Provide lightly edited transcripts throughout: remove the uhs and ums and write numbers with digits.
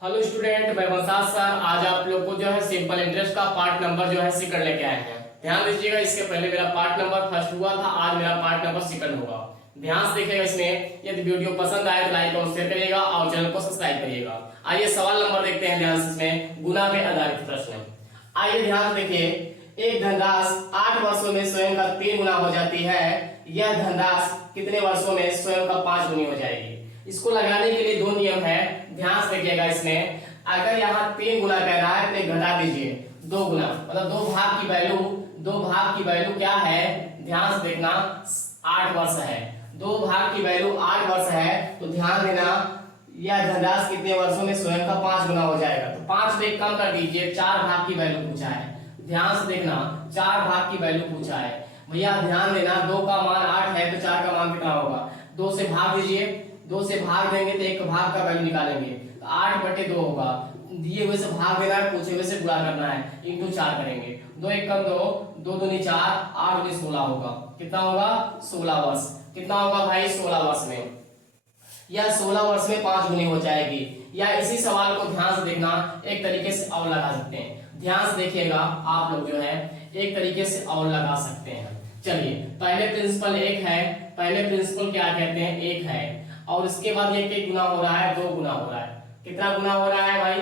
Hello student, मैं बसात sir आज आप लोग को जो है सिंपल इंटरेस्ट का पार्ट नंबर जो है सेकंड लेके आए हैं। ध्यान दीजिएगा, इसके पहले मेरा पार्ट नंबर फर्स्ट हुआ था, आज मेरा पार्ट नंबर सेकंड होगा। ध्यान से देखिएगा इसमें। यदि वीडियो पसंद आए तो लाइक और शेयर करिएगा और चैनल को सब्सक्राइब करिएगा। आइए सवाल नंबर देखते हैं ध्यान से। इसमें गुना पे आधारित प्रश्न। आइए ध्यान से देखिए, एक धनराशि 8 वर्षों में स्वयं का 3 गुना हो जाती है। यह धनराशि कितने वर्षों में स्वयं का 5 गुनी हो जाएगी? इसको लगाने के लिए दो नियम है, ध्यान से देखिएगा। इसमें अगर यहाँ 3 गुना कह रहा है तो एक घटा दीजिए 2 गुना, मतलब दो भाग की वैल्यू क्या है? ध्यान से देखना, 8 वर्ष है। 2 भाग की वैल्यू 8 वर्ष है, तो ध्यान देना यह धनराशि कितने वर्षों में स्वयं का 5 गुना हो जाएगा। तो 5 से कम कर दीजिए, 4 भाग की वैल्यू पूछा है। ध्यान से देखना, 4 भाग की वैल्यू पूछा है भैया। ध्यान देना, 2 का मान 8 है तो 4 का मान कितना होगा? 2 से भाग दीजिए, 2 से भाग देंगे तो एक भाग का वैल्यू निकालेंगे, तो 8/2 होगा। दिए हुए से भाग देना है, पूछे हुए से गुणा करना है, इंटू 4 करेंगे। 2 1 कम 2, 2 दूनी 4, 8 दूनी 16 होगा। कितना होगा? 16 वर्ष। कितना होगा भाई? 16 वर्ष में। या 16 वर्ष में 5 गुनी हो जाएगी। या इसी सवाल को ध्यान से देखना, एक तरीके से और लगा सकते हैं। ध्यान से देखिएगा, आप लोग जो है एक तरीके से और लगा सकते हैं। चलिए, पहले प्रिंसिपल 1 है। पहले प्रिंसिपल क्या कहते हैं? 1 है, और इसके बाद ये एक गुना हो रहा है, 2 गुना हो रहा है। कितना गुना हो रहा है भाई?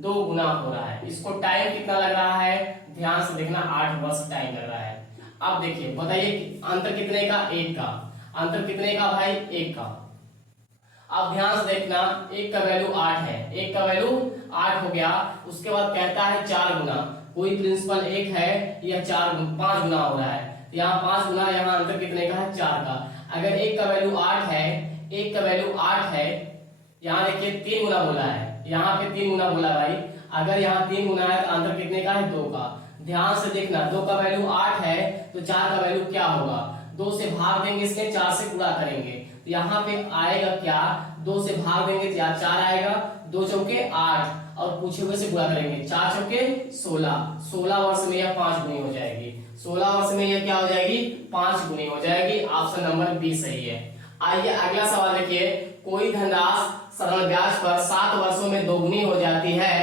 2 गुना हो रहा है। इसको टाइम कितना लग रहा है? ध्यान से देखना, 8 वर्ष टाइम लग रहा है। अब देखिए, बताइए अंतर कितने का? 1 का। अंतर कितने का भाई? 1 का। अब ध्यान से देखना, 1 का वैल्यू 8 है, 1 का वैल्यू 8 हो गया। उसके बाद कहता है 4 गुना। कोई प्रिंसिपल 1 है, यह 5 गुना हो रहा है। यहाँ 5 गुना, यहाँ अंतर कितने का है? 4 का। अगर 1 का वैल्यू 8 है, 1 का वैल्यू 8 है, यहाँ देखिए 3 गुना बोला है, यहाँ पे 3 गुना बोला भाई। अगर यहाँ 3 गुना है तो अंतर कितने का है? 2 का। ध्यान से देखना, 2 का वैल्यू 8 है तो 4 का वैल्यू क्या होगा? 2 से भाग देंगे, इसके 4 से गुणा करेंगे, तो यहाँ पे आएगा क्या? 2 से भाग देंगे तो यहाँ 4 आएगा, 2 चौके 8 और पूछे हुए से गुणा करेंगे, 4 चौके 16। 16 वर्ष में यह 5 गुनी हो जाएगी। 16 वर्ष में यह क्या हो जाएगी? 5 गुनी हो जाएगी। ऑप्शन नंबर बी सही है। आइए अगला सवाल देखिए, कोई धनराशि सरल ब्याज पर 7 वर्षों में 2 गुनी हो जाती है,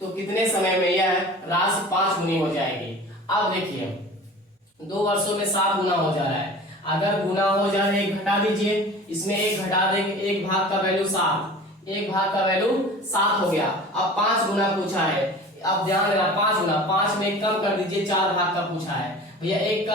तो कितने समय में यह राशि 5 गुनी हो जाएगी? अब देखिए, 2 वर्षों में 7 गुना हो जा रहा है। अगर गुना हो जा रहा है, 1 घटा दीजिए, इसमें 1 घटा देंगे, 1 भाग का वैल्यू 7, 1 भाग का वैल्यू 7 हो गया। अब 5 गुना पूछा है। अब ध्यान देना, 5 गुना, 5 में कम कर दीजिए, 4 भाग का पूछा है भैया। 1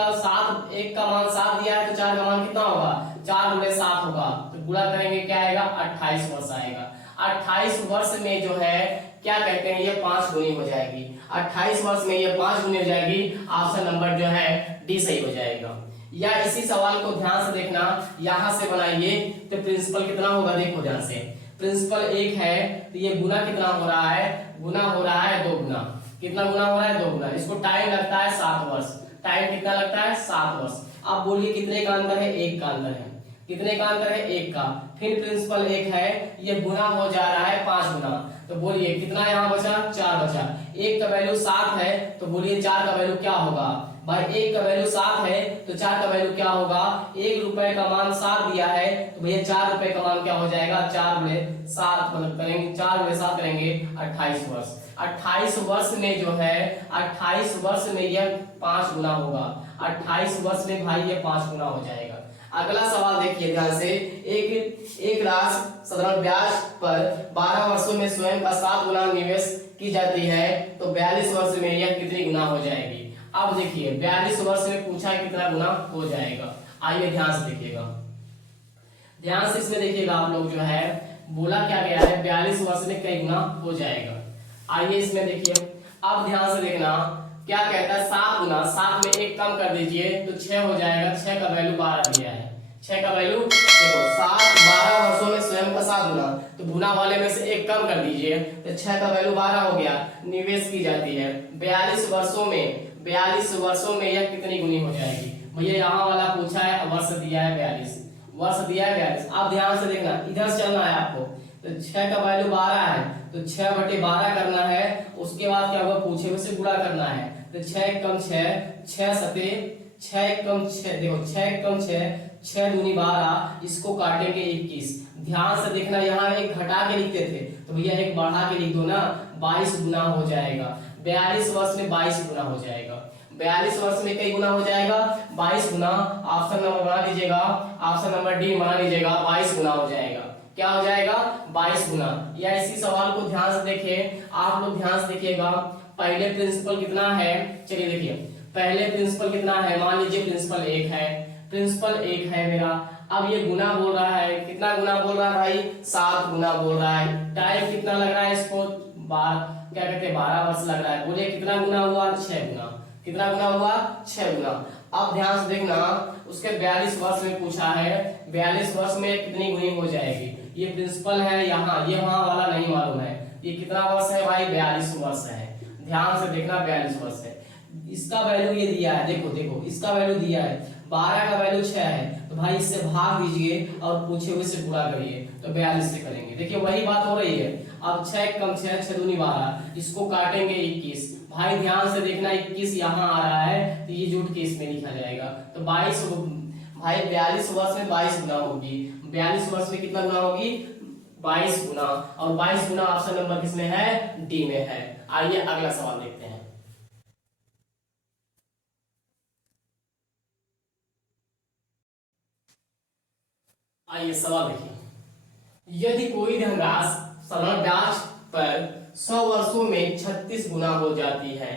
का मान 7 दिया है तो 4 का मान कितना होगा? 4 गुणे 7 होगा, तो गुणा करेंगे क्या आएगा? 28 वर्ष आएगा। 28 वर्ष में जो है क्या कहते हैं, ये 5 गुनी हो जाएगी। 28 वर्ष में ये 5 गुनी हो जाएगी। ऑप्शन नंबर जो है डी सही हो जाएगा। या इसी सवाल को ध्यान से देखना, यहां से बनाइए तो प्रिंसिपल कितना होगा? देखो ध्यान से, प्रिंसिपल 1 है तो ये गुना कितना हो रहा है? गुना हो रहा है 2 गुना। कितना गुना हो रहा है? 2 गुना। इसको टाइम लगता है 7 वर्ष। टाइम कितना लगता है? 7 वर्ष। अब बोलिए कितने का अंतर है? 1 का अंतर है। कितने का अंतर है? 1 का। फिर प्रिंसिपल 1 है, ये गुना हो जा रहा है 5 गुना, तो बोलिए कितना यहाँ बचा? 4 बचा। 1 का वैल्यू 7 है, तो बोलिए 4 का वैल्यू क्या होगा भाई? 1 का वैल्यू 7 है तो 4 का वैल्यू क्या होगा? 1 रुपए का मान 7 दिया है, तो भैया 4 रुपए का मान क्या हो जाएगा? 4 गुणे 7, मतलब करेंगे 4 गुणे 7 करेंगे 28 वर्ष। 28 वर्ष में जो है, 28 वर्ष में यह 5 गुना होगा। 28 वर्ष में भाई ये 5 गुना हो जाएगा। अगला सवाल देखिए ध्यान से, एक राशि साधारण ब्याज पर 12 वर्षों में स्वयं का 7 गुना निवेश की जाती है, तो 42 वर्ष में यह कितनी गुना हो जाएगी? अब देखिए, 42 वर्ष में पूछा है कितना गुना हो जाएगा। आइए ध्यान से देखिएगा, ध्यान से इसमें देखिएगा आप लोग जो है, बोला क्या गया है? 42 वर्ष में कई गुना हो जाएगा। आइए इसमें देखिए, अब ध्यान से देखना क्या कहता है? 7 गुना, 7 में 1 कम कर दीजिए तो 6 हो जाएगा। 6 का वैल्यू 12 दिया है। 6 का वैल्यू देखो, 12 वर्षों में स्वयं का 7 गुना, तो गुना वाले में से 1 कम कर दीजिए तो 6 का वैल्यू 12 हो गया। निवेश की जाती है 42 वर्षों में, 42 वर्षों में यह कितनी गुनी हो जाएगी? भैया यहाँ वाला पूछा है, वर्ष दिया है 42, वर्ष दिया है 42। अब ध्यान से देखना, इधर से चलना है आपको, तो 6 का वैल्यू 12 है तो 6/12 करना है। उसके बाद क्या होगा? पूछे हुए से गुणा करना है, तो 6 कम 6, 6 सते 6 कम 6, देखो 6 कम 6, 6 दूनी 12, इसको काटेंगे 21। ध्यान से देखना, यहाँ एक घटा के लिखते थे तो भैया एक बढ़ा के लिख दो ना, 22 गुना हो जाएगा। 42 वर्ष में 22 गुना हो जाएगा। 42 वर्ष में कई गुना हो जाएगा? 22 गुना। ऑप्शन नंबर बना लीजिएगा, ऑप्शन नंबर डी बना लीजिएगा, 22 गुना हो जाएगा। क्या हो जाएगा? 22 गुना। या इसी सवाल को ध्यान से देखिए, आप लोग ध्यान से देखिएगा। पहले प्रिंसिपल कितना है, चलिए देखिए पहले प्रिंसिपल कितना है, मान लीजिए प्रिंसिपल 1 है, प्रिंसिपल 1 है मेरा। अब ये गुना बोल रहा है, कितना गुना बोल रहा है भाई? 7 गुना बोल रहा है। टाइम कितना लग रहा है इसको? 12 वर्ष लग रहा है। बोलिए कितना गुना हुआ? 6 गुना। कितना गुना हुआ? 6 गुना। अब ध्यान से देखना, उसके 42 वर्ष में पूछा है, 42 वर्ष में कितनी गुनी हो जाएगी? ये प्रिंसिपल है यहाँ, ये वहां वाला नहीं मालूम है। ये कितना वर्ष है भाई? 42 वर्ष है। ध्यान से देखना, 42 वर्ष है। इसका वैल्यू ये दिया है, देखो देखो इसका वैल्यू दिया है, 12 का वैल्यू 6 है, तो भाई इससे भाग दीजिए और पूछे हुए से गुणा करिए, तो 42 से करेंगे। देखिए वही बात हो रही है। अब 6 कम 6, 6 दूनी 12, इसको काटेंगे 21। भाई ध्यान से देखना, 21 यहाँ आ रहा है तो ये जुट के इसमें लिखा जाएगा। तो 22 भाई 42 वर्ष में 22 गुना होगी। 42 वर्ष में कितना गुना होगी? 22 गुना। और 22 गुना ऑप्शन नंबर किसमें है? डी में है। आइए अगला सवाल देखते हैं। आइए सवाल देखिए, यदि कोई धनराशि साधारण ब्याज पर 100 वर्षों में 36 गुना हो जाती है,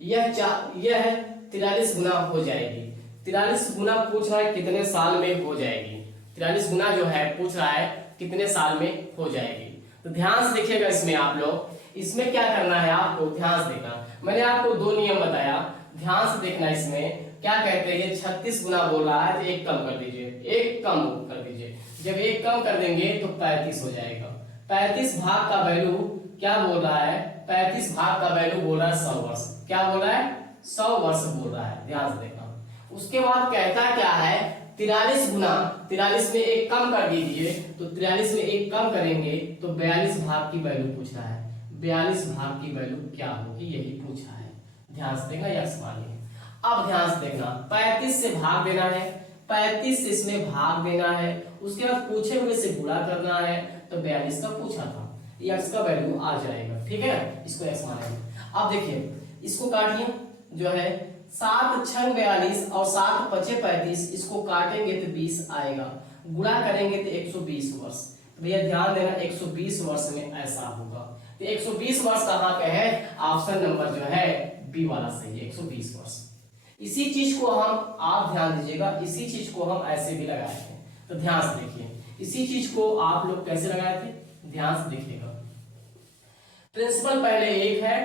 यह 43 गुना हो जाएगी। 43 गुना पूछ रहा है कितने साल में हो जाएगी? 43 गुना जो है पूछ रहा है कितने साल में हो जाएगी। तो ध्यान से देखिएगा, इसमें आप लोग इसमें क्या करना है आपको ध्यान से देखना। मैंने आपको 2 नियम बताया, ध्यान से देखना। इसमें क्या कहते हैं, ये 36 गुना बोल रहा है तो एक कम कर दीजिए, एक कम कर दीजिए। जब एक कम कर देंगे तो 35 हो जाएगा। 35 भाग का वैल्यू क्या बोल रहा है? 35 भाग का वैल्यू बोल रहा है 100 वर्ष। क्या बोल रहा है? 100 वर्ष बोल रहा है। ध्यान से देखना। उसके बाद कहता क्या है? 43 गुना, 43 में एक कम कर दीजिए, तो 43 में एक कम करेंगे तो 42 भाग की वैल्यू पूछ रहा है। 42 भाग की वैल्यू क्या होगी, यही पूछा है। ध्यान से देखना, यह सवाल है। अब ध्यान से देखना, 35 से भाग देना है, 35 से इसमें भाग देना है, उसके बाद पूछे हुए से गुणा करना है, तो 42 का पूछा था, x का वैल्यू आ जाएगा। ठीक है, इसको x मानेंगे। अब देखिए इसको काटिए, जो है 7 6 42 और 7 5 35, इसको काटेंगे तो 20 आएगा, गुणा करेंगे तो 120 वर्ष। तो भैया ध्यान देना, 120 वर्ष में ऐसा होगा। तो 120 वर्ष कहाँ पे है? ऑप्शन नंबर जो है बी वाला सही है, 120 वर्ष। इसी चीज को हम, आप ध्यान दीजिएगा, इसी चीज को हम ऐसे भी लगाए थे। तो ध्यान से देखिए, इसी चीज को आप लोग कैसे लगाए थे, ध्यान से देखिएगा। प्रिंसिपल पहले 1 है,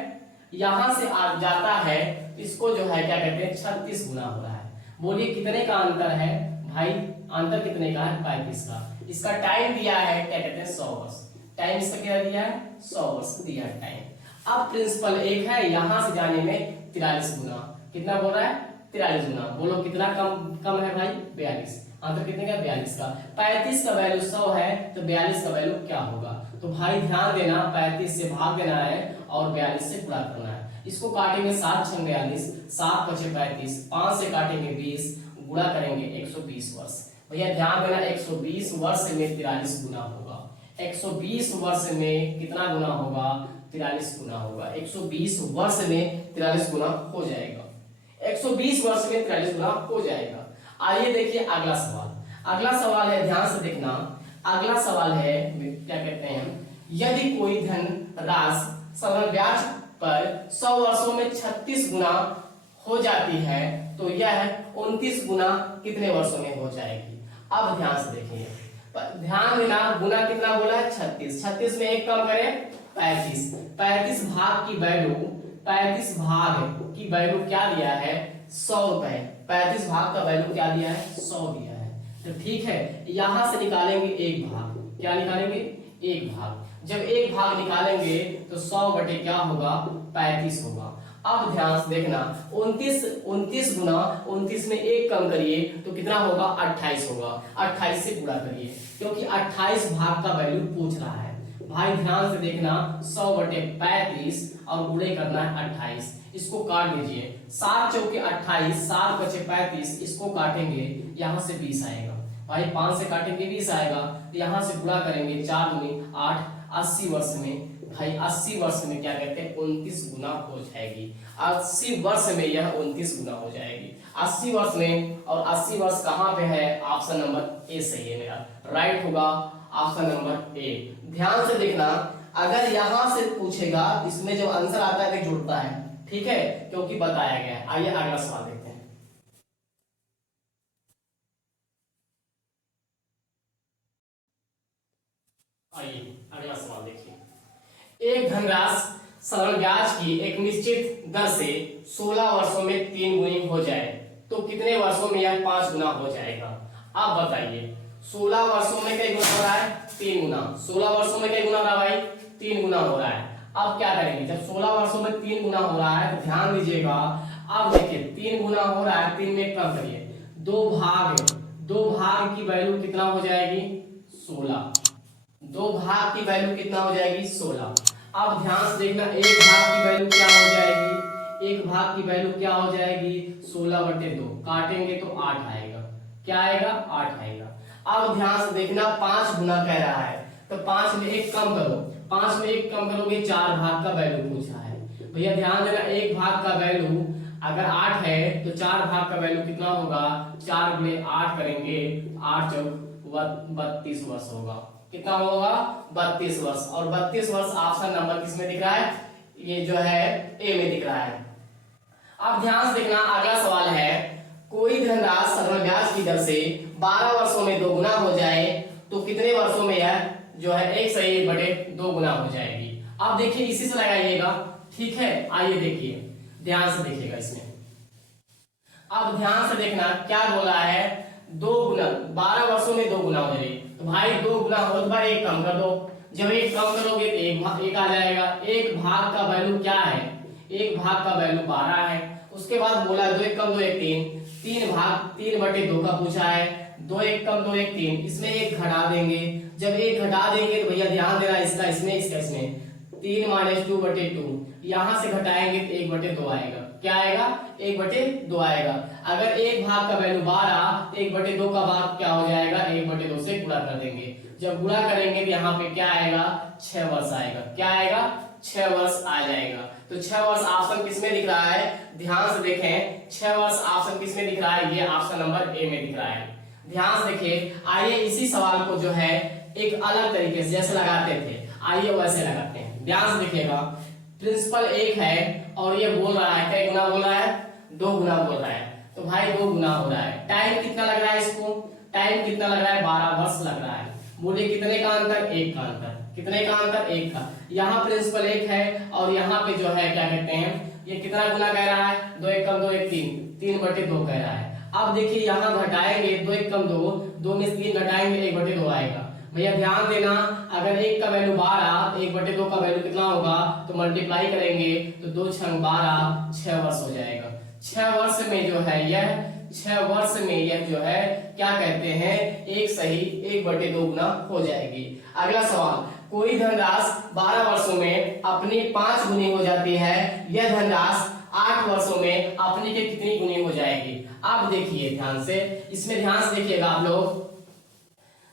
यहां से आ जाता है, इसको जो है क्या कहते हैं, 36 गुना हो रहा है। बोलिए कितने का अंतर है भाई? अंतर कितने का है? 35 का। इसका टाइम दिया है क्या कहते हैं, 100 वर्ष। टाइम इसका क्या दिया है? 100 वर्ष दिया है टाइम। अब प्रिंसिपल 1 है, यहां से जाने में 43 गुना, कितना बोल रहा है? 43 गुना। बोलो कितना कम है भाई? 42। अंतर कितने का? 42 का। 35 का वैल्यू 100 है, तो 42 का वैल्यू क्या होगा? तो भाई ध्यान देना, 35 से भाग देना है और 42 से गुणा करना है। इसको काटेंगे 7 6 42, 7 5 35, 5 से काटेंगे 20, गुणा करेंगे 120 वर्ष। भैया ध्यान देना, 120 वर्ष में 43 गुना होगा। 120 वर्ष में कितना गुना होगा? 43 गुना होगा। 120 वर्ष में 43 गुना हो जाएगा। 120 वर्ष में 43 गुना हो जाएगा। आइए देखिए अगला सवाल। अगला सवाल है, ध्यान से देखना। अगला सवाल है, क्या कहते हैं, यदि कोई धन राशि साधारण ब्याज पर 100 वर्षों में 36 गुना हो जाती है, तो यह 29 गुना कितने वर्षों में हो जाएगी? अब ध्यान से देखिए, ध्यान देना, गुना कितना बोला है? 36। 36 में एक कम करें, 35। 35 भाग की वैल्यू, 35 भाग की वैल्यू क्या दिया है? 100 रुपए। 35 भाग का वैल्यू क्या दिया है? 100 दिया है। तो ठीक है, यहां से निकालेंगे एक भाग। क्या निकालेंगे? एक भाग। जब एक भाग निकालेंगे तो 100 बटे क्या होगा? 35 होगा। अब ध्यान से देखना, 29 गुना 29 में एक कम करिए तो कितना होगा? 28 होगा। 28 से गुणा करिए, क्योंकि 28 भाग का वैल्यू पूछ रहा है। भाई ध्यान से देखना, 100 बटे 35 और गुणे करना है 28। इसको काट लीजिए, 7 चौके 28, 7 बचे 35, इसको काटेंगे, यहां से 20 आएगा। भाई 5 से काटेंगे 20 आएगा, तो यहाँ से गुणा करेंगे 4 दूनी 8, 80 वर्ष में भाई 80 वर्ष में क्या कहते हैं 29 गुना हो जाएगी। 80 वर्ष में यह 29 गुना हो जाएगी 80 वर्ष में। और 80 वर्ष कहाँ पे है? ऑप्शन नंबर ए सही है मेरा, राइट होगा ऑप्शन नंबर ए। ध्यान से देखना, अगर यहां से पूछेगा इसमें जो आंसर आता है तो जुड़ता है, ठीक है, क्योंकि बताया गया है। आइए अगला सवाल देखते हैं। आइए अगला सवाल देखिए। एक धनराशि सरल ब्याज की एक निश्चित दर से 16 वर्षों में 3 गुनी हो जाए तो कितने वर्षों में यह 5 गुना हो जाएगा? आप बताइए। 16 वर्षों में क्या गुना हो रहा है? 3 गुना। 16 वर्षों में क्या गुना हो रहा है भाई? 3 गुना हो रहा है। अब क्या करेंगे? जब 16 वर्षों में 3 गुना हो रहा है तो ध्यान दीजिएगा। अब देखिए 3 गुना हो रहा है, 3 में कम करिए, 2 भाग की वैल्यू कितना हो जाएगी? 16। 2 भाग की वैल्यू कितना हो जाएगी? 16। अब ध्यान से देखना, 1 भाग की वैल्यू क्या हो जाएगी? 1 भाग की वैल्यू क्या हो जाएगी? 16/2। काटेंगे तो 8 आएगा। क्या आएगा? 8 आएगा। अब ध्यान से देखना, 5 गुना कह रहा है तो 5 में 1 कम करो, 5 में 1 कम करोगे 4 भाग का वैल्यू पूछा है। भैया ध्यान देना, 1 भाग का वैल्यू अगर 8 है तो 4 भाग का वैल्यू कितना होगा? 4 गुणे 8 करेंगे, 8 चौक 32 वर्ष होगा। कितना होगा? 32 वर्ष। और 32 वर्ष ऑप्शन नंबर किसमें दिख रहा है? ये जो है ए में दिख रहा है। अब ध्यान से देखना, अगला सवाल है, कोई धनराशि सरल ब्याज की दर से 12 वर्षों में 2 गुना हो जाए तो कितने वर्षों में यह जो है 1/2 गुना हो जाएगी? अब देखिए इसी से लगाइएगा, ठीक है। आइए देखिए, ध्यान से देखिएगा इसमें। अब ध्यान से देखना क्या बोला है? 2 गुना, 12 वर्षों में 2 गुना हो जाएगी। तो भाई 2 गुना हो तो भाई 1 कम कर दो। जब 1 कम करोगे तो 1 आ जाएगा। 1 भाग का वैल्यू क्या है? 1 भाग का वैल्यू 12 है। उसके बाद बोला 2 1 कम 2 1 3, 3 भाग 3/2 का पूछा है। 2 1 कम 2 1 3, इसमें 1 घटा देंगे। जब 1 घटा देंगे तो भैया ध्यान देना, इसका इसमें 3 - 2/2, यहां से घटाएंगे तो 1/2 आएगा। क्या आएगा? 1/2 आएगा। अगर 1 भाग का वैल्यू 12, 1/2 का भाग क्या हो जाएगा? 1/2 से गुणा कर देंगे। जब गुणा करेंगे तो यहाँ पे क्या आएगा? 6 वर्ष आएगा। क्या आएगा? 6 वर्ष आ जाएगा। तो 6 वर्ष ऑप्शन किसमें दिख रहा है? ध्यान से देखें, 6 वर्ष ऑप्शन किसमें दिख रहा है? ये ऑप्शन नंबर ए में दिख रहा है। ध्यान से देखिए। आइए इसी सवाल को जो है एक अलग तरीके से जैसे लगाते थे, आइए वैसे लगाते हैं। ध्यान से देखिएगा, प्रिंसिपल 1 है और ये बोल रहा है, क्या गुना बोल रहा है? 2 गुना बोल रहा है। तो भाई 2 गुना हो रहा है। टाइम कितना लग रहा है इसको? टाइम कितना लग रहा है? 12 वर्ष लग रहा है। बोले कितने का अंतर? 1 का अंतर। कितने का अंतर? 1 का। यहाँ प्रिंसिपल 1 है और यहाँ पे जो है क्या कहते हैं, ये कितना गुना कह रहा है? 2 1 कम 2 1 3, 3/2 कह रहा है। अब देखिए यहाँ घटाएंगे, 2 1 कम 2, 2 में से 3 घटाएंगे 1/2 आएगा। भैया ध्यान देना, अगर 1 का वैल्यू 12, 1/2 का वैल्यू कितना होगा? तो मल्टीप्लाई करेंगे तो 2 छंग 12, 6 वर्ष हो जाएगा। 6 वर्ष में जो है यह 6 वर्ष में यह जो है क्या कहते हैं? 1/2 गुना हो जाएगी। अगला सवाल, कोई धनराशि 12 वर्षों में अपनी 5 गुनी हो जाती है, यह धनराशि 8 वर्षों में अपनी के कितनी गुनी हो जाएगी? आप देखिए ध्यान से, इसमें ध्यान से देखिएगा आप लोग,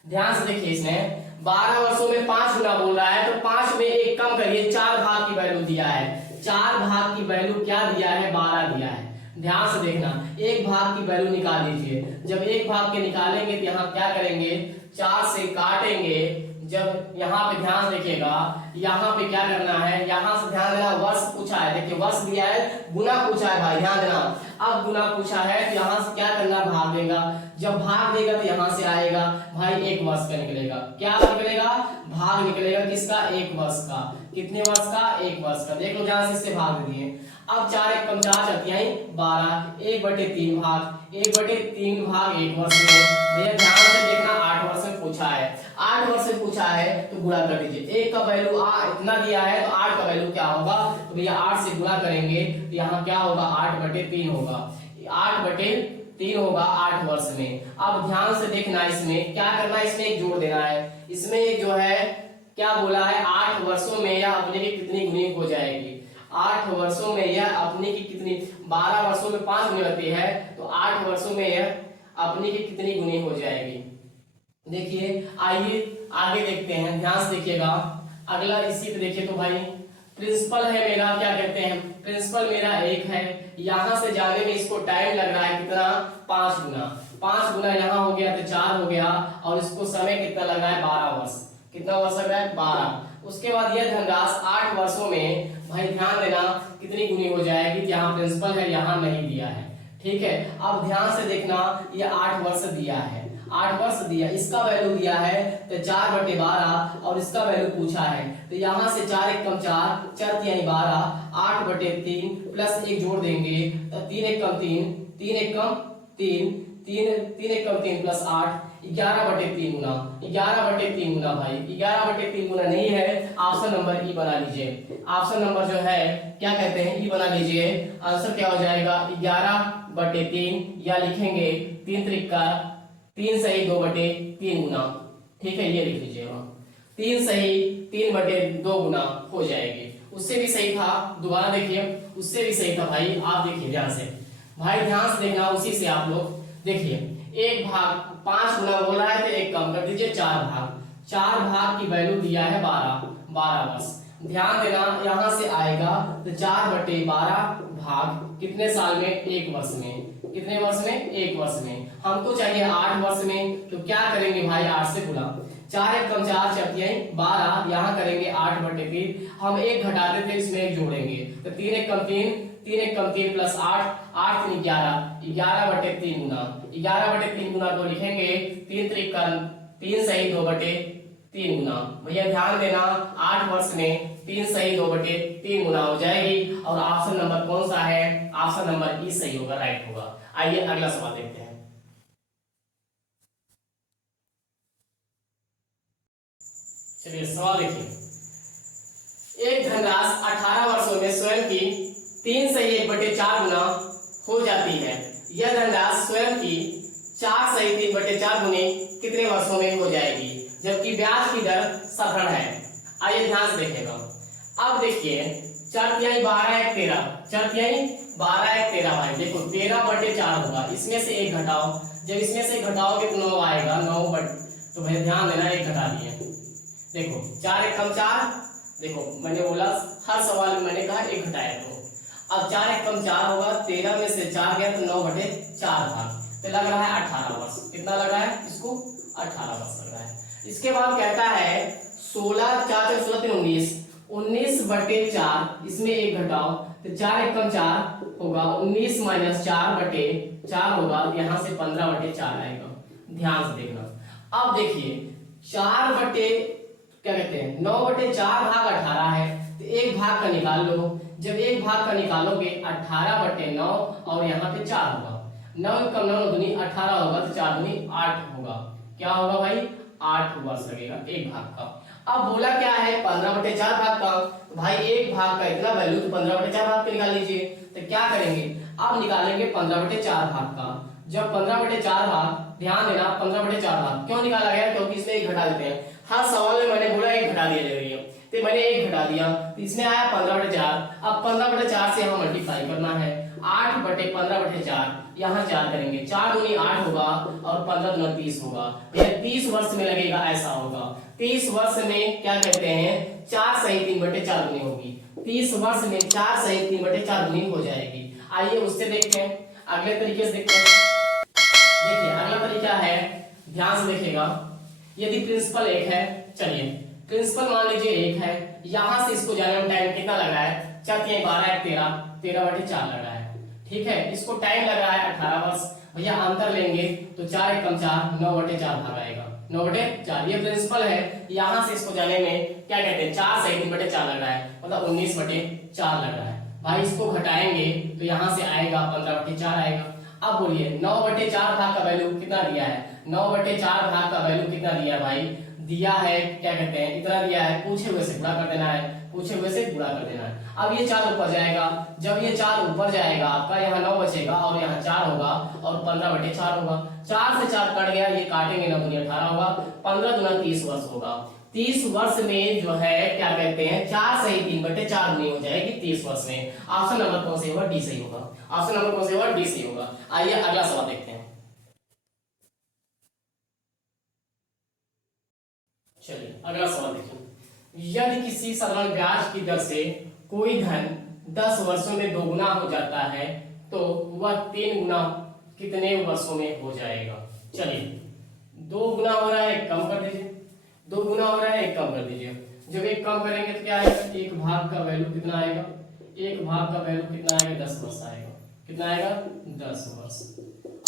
ध्यान से देखिए। इसमें 12 वर्षों में 5 गुना बोल रहा है तो 5 में 1 कम करिए, 4 भाग की वैल्यू दिया है। 4 भाग की वैल्यू क्या दिया है? 12 दिया है। ध्यान से देखना, 1 भाग की वैल्यू निकाल लीजिए। जब 1 भाग के निकालेंगे तो यहाँ क्या करेंगे? 4 से काटेंगे। जब यहाँ पे ध्यान देखिएगा, यहाँ पे क्या करना है? यहाँ से ध्यान देना, वर्ष पूछा है। देखिए वर्ष दिया है, गुना पूछा है भाई, ध्यान देना। अब गुना पूछा है तो यहाँ से क्या करना? भाग देगा। जब भाग देगा तो यहाँ से आएगा भाई 1 वर्ष का निकलेगा। क्या निकलेगा? भाग निकलेगा किसका? 1 वर्ष का। कितने वर्ष का? 1 वर्ष का। देख लो ध्यान से, इससे भाग दिए। अब 4 1 कम 4 12, 1/3 भाग, 1/3 भाग 1 वर्ष में। भैया ध्यान से देखना, 8 वर्ष में पूछा है। 8 वर्ष से पूछा है तो गुणा कर दीजिए। 1 का वैल्यू इतना दिया है तो 8 का वैल्यू क्या होगा? तो भैया 8 से गुणा करेंगे तो यहाँ क्या होगा? 8/3 होगा। 8/3 होगा 8 वर्ष में। अब ध्यान से देखना, इसमें क्या करना है? इसमें एक जोड़ देना है। इसमें एक जो है क्या बोला है? 8 वर्षों में यह अपने की कितनी गुनी हो जाएगी? 8 वर्षों में यह अपने की कितनी? 12 वर्षों में 5 गुनी होती है तो 8 वर्षों में यह अपने की कितनी गुनी हो जाएगी? देखिए आइए आगे देखते हैं, ध्यान से देखिएगा। अगला इसी पे देखिए तो भाई प्रिंसिपल है मेरा, क्या कहते हैं, प्रिंसिपल मेरा 1 है। यहां से जाने में इसको टाइम लग रहा है कितना, 5 गुना। 5 गुना यहाँ हो गया तो 4 हो गया, और इसको समय कितना लग रहा है, 12 वर्ष। कितना वर्ष लग रहा है, 12। उसके बाद यह धनराशि 8 वर्षों में भाई ध्यान देना कितनी गुनी हो जाएगी, यहाँ प्रिंसिपल है यहाँ नहीं दिया है, ठीक है। अब ध्यान से देखना, ये 8 वर्ष दिया है, 8 वर्ष दिया, इसका वैल्यू दिया है तो 4/12, और इसका वैल्यू पूछा है तो यहाँ से 4 एकम 4, 4 यानी 12, 8/3 प्लस 1 जोड़ देंगे तो 3 एकम 3, 3 एकम 3, 3 एकम 3 प्लस 8, 11/3 गुना, 11/3 गुना भाई, 11/3 गुना नहीं है, ऑप्शन नंबर ई बना लीजिए। ऑप्शन नंबर जो है क्या कहते हैं, ई बना लीजिए। आंसर क्या हो जाएगा, 11/3, या लिखेंगे 3 त्रिका 3 सही 2/3 गुना, ठीक है, ये लिख लीजिएगा। 3 सही 3/2 गुना हो जाएगी। उससे भी सही था, दोबारा देखिए, उससे भी सही था भाई, आप देखिए ध्यान से भाई, ध्यान से देखना, उसी से आप लोग देखिए। 1 भाग 5 गुना बोल रहा है तो 1 कम कर दीजिए, 4 भाग, 4 भाग की वैल्यू दिया है 12 वर्ष। ध्यान देना, यहां से आएगा तो 4/12 भाग कितने साल में, 1 वर्ष में। कितने वर्ष में, 1 वर्ष में। हमको चाहिए 8 वर्ष में, तो क्या करेंगे भाई, 8 से गुना, 4 एकम 4, 4 12, यहाँ करेंगे 8/3, हम 1 घटाते थे इसमें 1 जोड़ेंगे तो 3 एकम 3, 3 एकम 3 प्लस 8, 8 3 11, 11/3 गुना, 11/3 गुना को लिखेंगे 3 त्रिका 3 सही 2/3 गुना। भैया ध्यान देना, 8 वर्ष में 3 सही 2/3 गुना हो जाएगी, और ऑप्शन नंबर कौन सा है, ऑप्शन नंबर ई सही होगा, राइट होगा। आइए अगला सवाल देखते हैं। चलिए सवाल देखिए, एक धनराशि 18 वर्षों में स्वयं की 3 सही 1/4 गुना हो जाती है। यह धनराशि स्वयं की 4 सही 3/4 गुने कितने वर्षों में हो जाएगी, जबकि ब्याज की दर सफल है। आइए ध्यान से देखेगा। अब देखिए 4 तिहाई 12 1 13, 4 तिहाई 12 1 13 भाई, देखो 13/4 होगा, इसमें से 1 घटाओ, जब इसमें से घटाओगे तो 9 आएगा, 9 तो भाई ध्यान देना 1 घटा दिए, देखो 4 एकम 4, देखो मैंने बोला हर सवाल में मैंने कहा 1 घटाया, तो अब 4 एकम 4 होगा, 13 में से 4 गया तो 9/4 भाग, तो लग रहा है 18 वर्ष। कितना लग रहा है इसको, 18 वर्ष लग रहा है। इसके बाद कहता है 16 4 16 3 19, 19/4, इसमें 1 घटाओ तो 4 एकम 4 होगा, 19 - 4/4 होगा, यहाँ से 15/4 आएगा। ध्यान से देखना, अब देखिए 4 क्या कहते हैं 9/4 भाग 18 है, तो 1 भाग का निकाल लो, जब 1 भाग का निकालोगे 18/9, और यहाँ पे 4 होगा, 9 एकम 9 दूनी 18 होगा, तो 4 दूनी 8 होगा, क्या होगा भाई, 8 वर्ष लगेगा 1 भाग का। अब बोला क्या है 15/4 भाग का, भाई 1 भाग का इतना वैल्यू, तो 15/4 भाग का निकाल लीजिए। तो क्या करेंगे, अब निकालेंगे 15/4 भाग का। जब 15/4 भाग, ध्यान देना 15/4 भाग क्यों निकाला गया, क्योंकि इसमें 1 घटा देते हैं, हर सवाल में मैंने बोला 1 घटा दिया जाएगा, तो मैंने 1 घटा दिया, तो इसमें आया 15/4। अब 15/4 से हमें मल्टीप्लाई करना है, 8/15/4, यहाँ 4 करेंगे, 4 दूनी 8 होगा, और 15 दूना 30 होगा, यह 30 वर्ष में लगेगा, ऐसा होगा। 30 वर्ष में क्या कहते हैं 4 सही 3/4 गुनी होगी, 30 वर्ष में 4 सही 3/4 गुनी हो जाएगी। आइए उससे देखते हैं, अगले तरीके से देखते हैं। देखिए अगला तरीका है, ध्यान से देखिएगा, यदि प्रिंसिपल 1 है, चलिए प्रिंसिपल मान लीजिए 1 है, यहां से इसको जाने में टाइम कितना लग रहा है, 4 तिहाई 12 1 13, 13/4 लग रहा है, ठीक है, इसको टाइम लग रहा है 18 वर्ष। भैया अंतर लेंगे तो 4 एकम 4, 9/4 भाग आएगा, 9/4, ये प्रिंसिपल है, यहां से इसको जाने में क्या कहते हैं 4 सही 3/4 लग रहा है, मतलब 19/4 लग रहा है। भाई इसको घटाएंगे तो यहां से आएगा 15/4 आएगा। अब बोलिए 9/4 भाग का वैल्यू कितना दिया है, 9/4 भाग का वैल्यू कितना दिया है भाई, दिया है क्या कहते हैं इतना दिया है, पूछे हुए से गुणा कर देना है, पूछे हुए से गुणा कर देना है। अब ये 4 ऊपर जाएगा, जब ये 4 ऊपर जाएगा आपका यहाँ 9 बचेगा, और यहाँ 4 होगा, और 15/4 होगा, 4 से 4 कट गया, ये काटेंगे 9 दूनी 18 होगा, 15 दूना 30 वर्ष होगा। 30 वर्ष में जो है क्या कहते हैं 4 सही 3/4 गुनी हो जाएगी 30 वर्ष में। ऑप्शन नंबर कौन से होगा, डी सही होगा। ऑप्शन नंबर कौन से होगा, डी सही होगा। आइए अगला सवाल देखते हैं। चलिए अगला सवाल देखिए, यदि किसी साधारण ब्याज की दर से कोई धन 10 वर्षों में दोगुना हो जाता है तो वह 3 गुना कितने वर्षों में हो जाएगा। चलिए 2 गुना हो रहा है, कम कर दीजिए, 2 गुना हो रहा है, एक कम कर दीजिए। जब एक कम करेंगे तो क्या आएगा, एक भाग का वैल्यू कितना आएगा, एक भाग का वैल्यू कितना आएगा, 10 वर्ष आएगा। कितना आएगा, 10 वर्ष।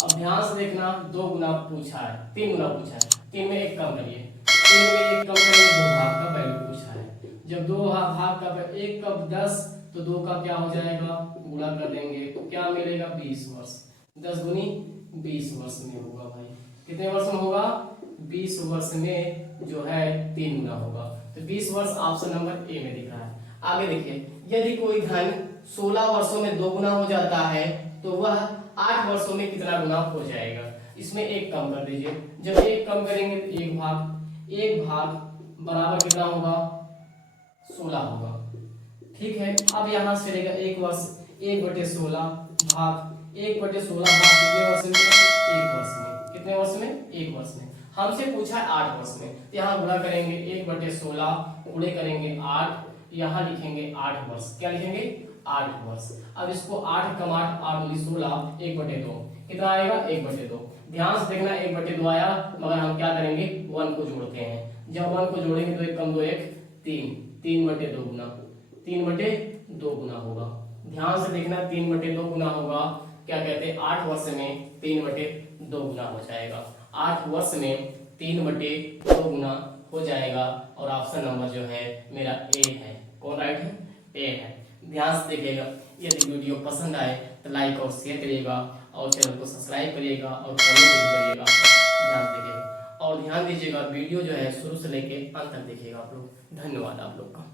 अब ध्यान से देखना, 2 गुना पूछा है, 3 गुना पूछा है, 3 में एक कम करिए, 3 में एक कम करेंगे, 2 भाग का वैल्यू पूछा है। जब 2 भाग का 1 का 10 तो 2 का क्या हो जाएगा, गुणा कर देंगे तो क्या मिलेगा, 20 वर्ष। 10 गुनी 20 वर्ष में होगा भाई। कितने वर्ष में होगा, 20 वर्ष में जो है 3 गुना होगा। तो 20 वर्ष ऑप्शन नंबर ए में दिख रहा है। आगे देखिए, यदि कोई धन 16 वर्षों में 2 गुना हो जाता है तो वह 8 वर्षों में कितना गुना हो जाएगा। इसमें एक कम कर दीजिए, जब एक कम करेंगे तो एक भाग बराबर कितना होगा, 16 होगा। ठीक है, अब यहाँ से चलेगा 1 वर्ष, 1/16 भाग 1/16 भाग कितने वर्ष में, 1 वर्ष में। कितने वर्ष में, 1 वर्ष में। हमसे पूछा है 8 वर्ष में, तो यहाँ गुणा करेंगे 1/16 गुणे करेंगे 8, यहाँ लिखेंगे 8 वर्ष। क्या लिखेंगे, 8 वर्ष। अब इसको 8 कम 8 8 दूनी 16, 1/2 कितना आएगा, 1/2। ध्यान से देखना 1/2 आया, मगर हम क्या करेंगे, 1 को जोड़ते हैं। जब 1 को जोड़ेंगे तो 1 कम 2 1 3, 3/2 गुना, 3/2 गुना होगा। ध्यान से देखना 3/2 गुना होगा, क्या कहते हैं, 8 वर्ष में 3/2 गुना हो जाएगा। 8 वर्ष में 3/2 गुना हो जाएगा और ऑप्शन नंबर जो है मेरा ए है। कौन राइट है, ए है। ध्यान से देखिएगा, यदि वीडियो पसंद आए तो लाइक और शेयर करिएगा और चैनल को सब्सक्राइब करिएगा और कमेंट भी करिएगा। ध्यान देखिएगा और ध्यान दीजिएगा, वीडियो जो है शुरू से लेके अंत तक देखिएगा आप लोग। धन्यवाद आप लोग का।